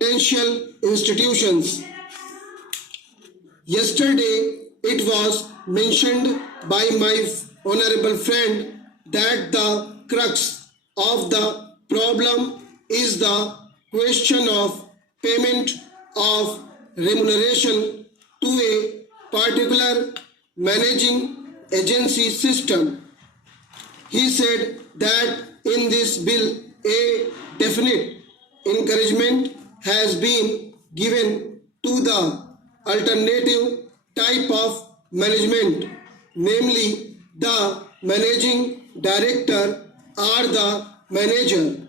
financial institutions. Yesterday, it was mentioned by my honorable friend that the crux of the problem is the question of payment of remuneration to a particular managing agency system. He said that in this bill, a definite encouragement has been given to the alternative type of management, namely the managing director or the manager,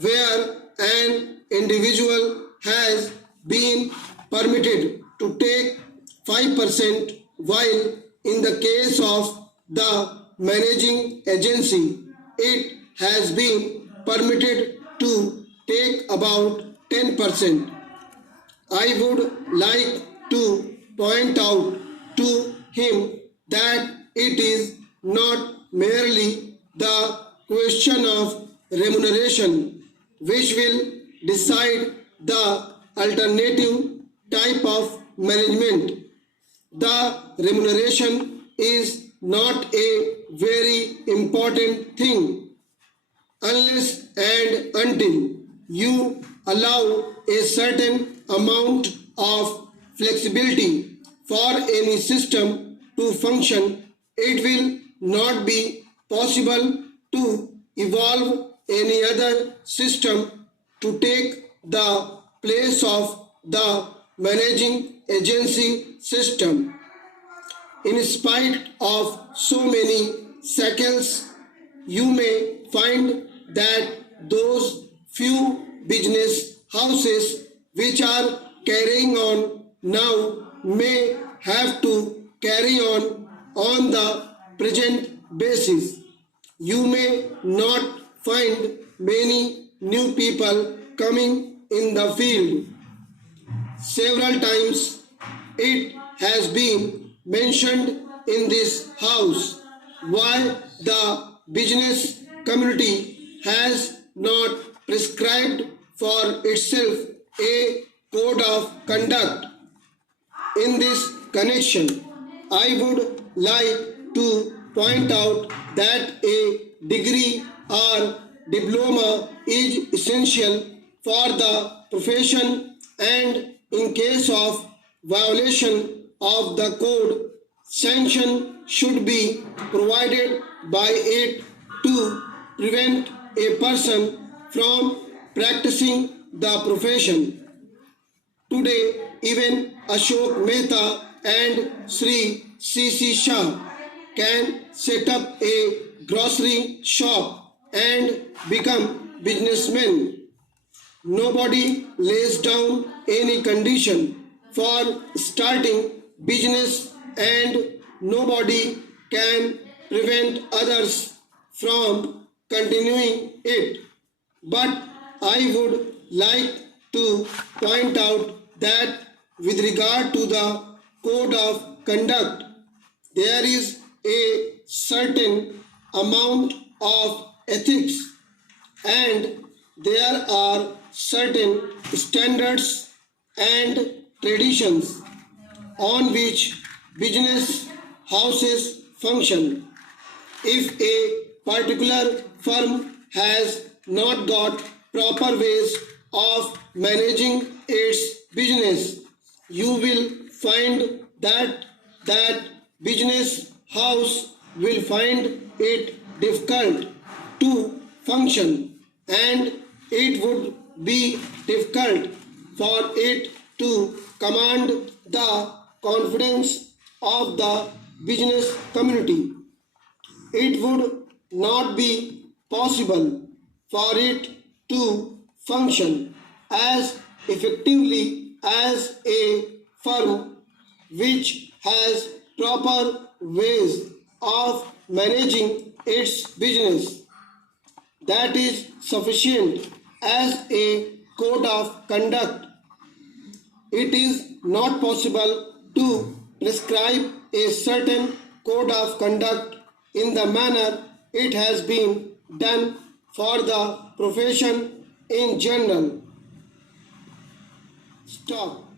where an individual has been permitted to take 5%, while in the case of the managing agency, it has been permitted to take about 10%. I would like to point out to him that it is not merely the question of remuneration which will decide the alternative type of management. The remuneration is not a very important thing unless and until you allow a certain amount of flexibility for any system to function. It will not be possible to evolve any other system to take the place of the managing agency system. In spite of so many shackles, you may find that those few business houses which are carrying on now may have to carry on the present basis. You may not find many new people coming in the field. Several times it has been mentioned in this house why the business community has not prescribed for itself a code of conduct. In this connection, I would like to point out that a degree or diploma is essential for the profession, and in case of violation of the code, sanction should be provided by it to prevent a person from practicing the profession. Today, even Ashok Mehta and Sri C.C. Shah can set up a grocery shop and become businessmen. Nobody lays down any condition for starting business, and nobody can prevent others from continuing it. But I would like to point out that with regard to the code of conduct, there is a certain amount of ethics, and there are certain standards and traditions on which business houses function. If a particular firm has not got proper ways of managing its business, you will find that business house will find it difficult to function, and it would be difficult for it to command the confidence of the business community. It would not be possible for it to function as effectively as a firm which has proper ways of managing its business. That is sufficient as a code of conduct. It is not possible to prescribe a certain code of conduct in the manner it has been done for the profession in general. Stop.